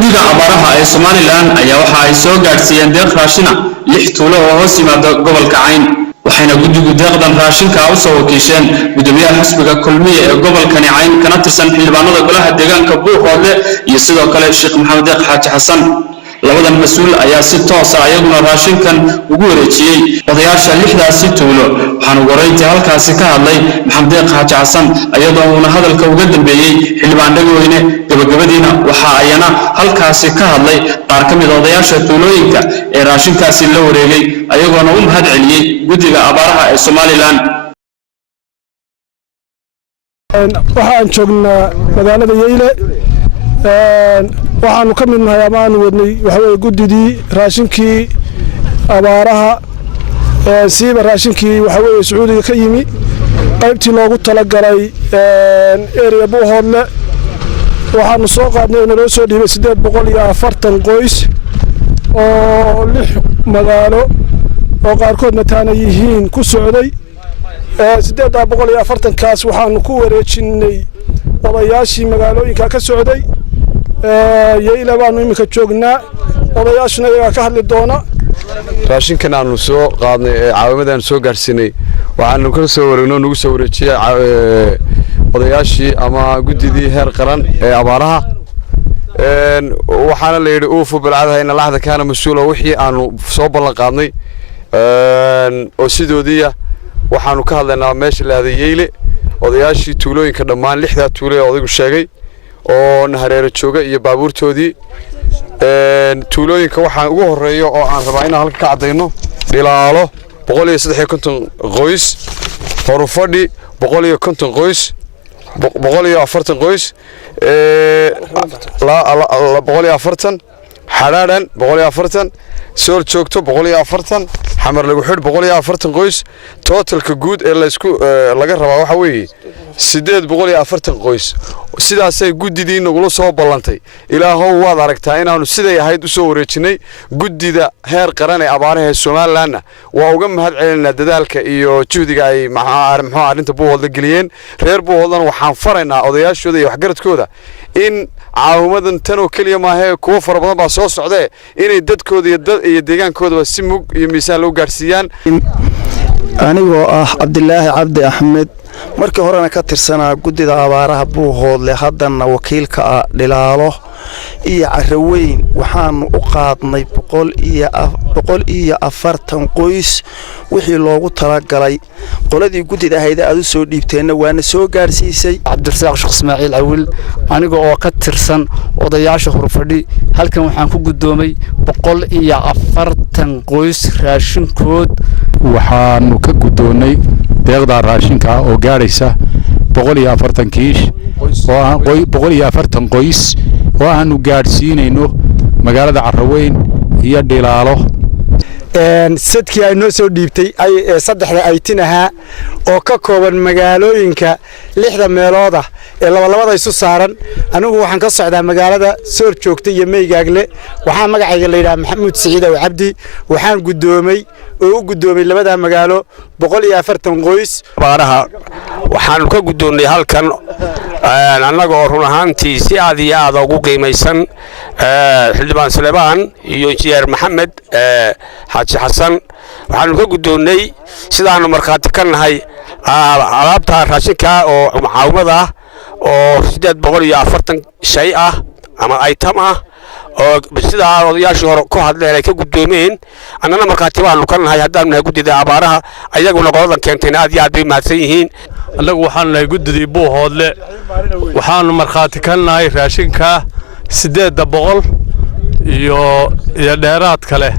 guddiga abaaraha ee Somaliland ayaa waxa ay soo gaarsiiyeen deeq raashina 6 tuulo oo hoos yimaada gobolka Cayn waxayna guddigu deeqdan raashinka u soo wakiisheen gudoomiyaha xisbiga kulmiye ee gobolka Cayn kana tirsan xildhibaanada golaha deegaanka Buuhoodle iyo sidoo kale Sheekh Maxamed Deeq Xaaji Xasan labadan mas'uul ayaa si toos ah ayaguna raashinkan ugu wareejiyay odayaasha 6daasi tuulo waxaana wareyntii halkaasi ka hadlay Maxamed Deeq Xaaji Xasan ayadoo uu hadalka uga dambeeyay xildhibaan Dhagweyne gabagabadiina waxa ayana halkaasi ka hadlay qaar ka mid ah odayaasha tuulooyinka ee raashinkaasi la wareegay ayagoona u mahad celiyay guddiga abaaraha ee Somaliland waxaan joognaa magaalada Yeyle waxaanu ka mid nahay ama aan wadnay waxa weeye guddidii raashinkii abaaraha siiba raashinkii waxa weeye Sacuudiga ka yimi qaybtii loogu talagalay area Buuhoodle waxaanu soo qaadnay inoo soo dhiibay 840 qoys oo 6 magaalo oo qaarkood mataana yihiin ku socday 840 kaas waxaanu ku wareejinay odayaashii magaalooyinka ka socday Yeyle baanu imika joognaa odayaashuna iyaga ka hadli doona raashinkan aanu soo qaadnay caawimadan soo gaarsinay waxaanu ka soo wareegno nagu soo wareejiyay odayaashii ama guddidii heer qaran ee abaaraha waxaana la yiri uu fubilcadaha in laxda kaana mas'uulo wixii aanu soo ballan qaadnay oo sidoodiya waxaanu ka hadlaynaa meesha la Yeyle odayaashii tuulooyinka dhammaan 6da tuulo ee odaygu sheegay oo hareero jooga iyo baabuurtoodii tuulooyinka waxaan ugu horeeyo oo aan rabaa inaan halka ka cadeyno Dhilaalo 153 qoys Horufadhi 150 qoys 140 qoys 140 Xaraadan 140 Sool joogto 140 Xamar lagu xidh 140 qoys totalka guud ee la isku laga rabaa waxa weeye 840 qoys sidaasay guddidii nagu soo ballantay ilaahow waad aragtaa inaanu siday ahayd u soo wareejinay guddida heer qaran ee abaaraha Somaliland waa uga mahad celinaa dadaalka iyo juhdiga ay maxaa arinta Buuhoodle geliyeen reer Buuhoodlana waxaan faraynaa odayaashooda iyo waxgaradkooda in caawimadan tan oo kaliya ma aha kuwa fara badan baa soo socday inay dadkooda iyo deegaankooda si mug iyo miisaan loo gaarsiiyaan anigoo ah Cabdilaahi Cabdi Axmed markii horena ka tirsanaa guddida abaaraha Buuhoodle haddana wakiilka Dhilaalo iyo Caraweyn waxaanu u qaadnay 140 qoys wixii loogu talagalay qoladii guddida hay'adda aad u soo dhiibteenna waana soo gaarsiisay Cabdirasaaq Sheekh Ismaaciil Awil aniga oo ka tirsan odayaasha Horufadhi halkan waxaan ku gudoomay 140 qoys raashinkood waxaanu ka gudoonay deeqda raashinka oo gaaraysa 140 kiish oo 140 qoys oo aanu gaarsiinayno magaalada Caraweyn iyo Dhilaalo sadkii ay noo soo dhiibtay ay saddexda ay tinaha oo ka kooban magaalooyinka 6 meelooda ee labada isu saaran anigu waxaan ka socdaa magaalada Soor joogta iyo Meygaagle waxaan magacayga la yiraahdaa Maxamuud Saciid oo Cabdi waxaan gudoomay oo u gudoomay labada magaalo 140 qoys abaaraha waxaan ka gudoonay halkan annaga oo run ahaantii si aad iyo aad ugu qiimaysan xildhibaan Suleymaan iyo Injineer Maxamed Xaaji Xasan waxaan ka gudoonay sidaanu markaati ka nahay alaabta raashinka oo mucaawimada oo 840 shay ah ama item ah oo sida odayaashii hore ku hadleen ay ka gudoomeen annana markaati baanu ka nahay haddaan nahay guddida abaaraha ayaguna qoladan keentay aad iyo aad bay mahadsan yihiin annagu waxaan nahay guddidii Buuhoodle waxaanu markaati ka nahay raashinka 800 iyo dheeraad kale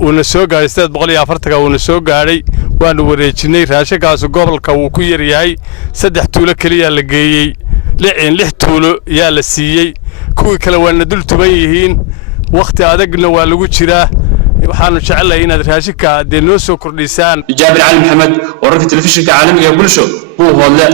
uuna soo gaaray 840 uuna soo gaaray waanu wareejinay raashinkaas gobolka uu ku yar yahay 3 tuulo kaliya la geeyay 6 tuulo yaa la siiyay kuwii kale waana dul tuban yihiin waqti adagna waa lagu jiraa waxaanu jecelahay inaad raashinka noo soo kordhisaan Jaabir Ali Maxamed wararka telefishinka caalamiga ee Bulsho Buuhoodle